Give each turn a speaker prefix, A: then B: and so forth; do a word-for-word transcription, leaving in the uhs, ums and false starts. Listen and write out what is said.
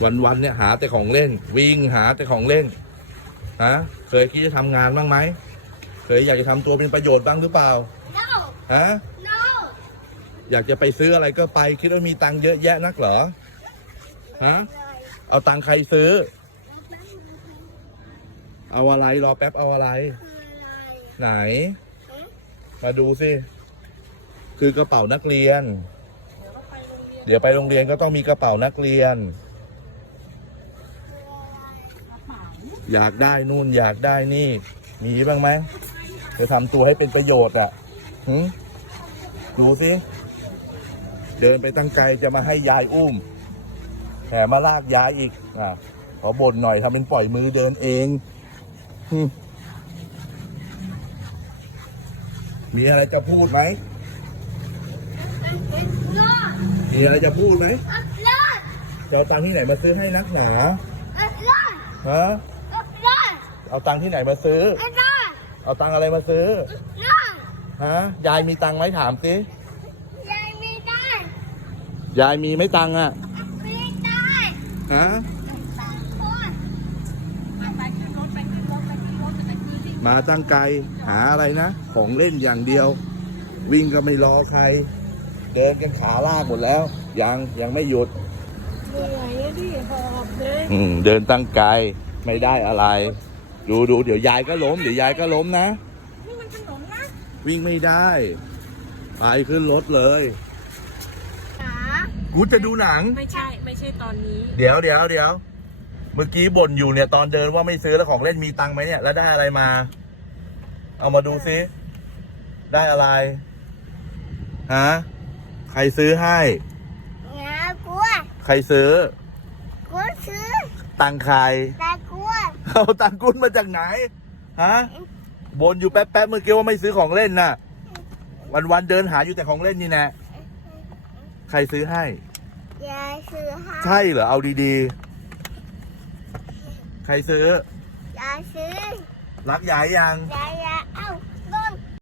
A: วันๆเนี่ยหาแต่ของเล่นวิ่งหาแต่ของเล่นฮะเคยคิดจะทำงานบ้างไหมเคยอยากจะทำตัวเป็นประโยชน์บ้างหรือเปล่า
B: no
A: ฮะ
B: no
A: อยากจะไปซื้ออะไรก็ไปคิดว่ามีตังค์เยอะแยะนักเหรอฮะเอาตังค์ใครซื้อเอาอะไรรอแป๊บเอาอะไรไหนมาดูสิคือกระเป๋านักเรียนเดี๋ยวไปโรงเรียนก็ต้องมีกระเป๋านักเรียนอยากได้นู่นอยากได้นี่มีบ้างไหมจะทำตัวให้เป็นประโยชน์อ่ะหืมดูสิเดินไปตั้งไกลจะมาให้ยายอุ้มแถมมาลากยายอีกอ่ะขอบ่นหน่อยทำเป็นปล่อยมือเดินเองมีอะไรจะพูดไหมมีอะไรจะพูดไหมจะเอาตังค์ที่ไหนมาซื้อให้นักหนาฮะเอาตังค์ที่ไหนมาซื้อเอาตังค์อะไรมาซื้อฮะยายมีตังค์ไหมถามสิยายมีได้ยายมีไม่ตังค์อ่ะไม่ได้ฮะมาตั้งไกลหาอะไรนะของเล่นอย่างเดียววิ่งก็ไม่รอใครเดินกันขาลากหมดแล้วยังยังไม่หยุดเหนื่อยดิหอบเลยอืมเดินตั้งไกลไม่ได้อะไรดูดูเดี๋ยวยายก็ล้มเดี๋ยวยายก็ล้มนะนี่มันขนมนะวิ่งไม่ได้ไปขึ้นรถเลยกูจะดูหนัง
C: ไม่ใช่ไม่ใช่ตอนนี้
A: เดี๋ยวเดี๋ยวเดี๋ยวเมื่อกี้บ่นอยู่เนี่ยตอนเดินว่าไม่ซื้อแล้วของเล่นมีตังค์ไหมเนี่ยแล้วได้อะไรมาเอามาดูซิได้อะไรฮะใครซื้อให้
B: นะกู
A: ใครซื้อ
B: กูซื้อ
A: ตังค์ใคร
B: ตังกู
A: เอาตังค์กุ้นมาจากไหนฮะบ่นอยู่แป๊บๆเมื่อกี้ว่าไม่ซื้อของเล่นน่ะวันๆเดินหาอยู่แต่ของเล่นนี่แน่ใครซื้อให้
B: ยายซื้อให้
A: ใช่เหรอเอาดีๆใครซื้อย
B: ายซื้อ
A: รักยายยัง
B: ยายยายเอ้า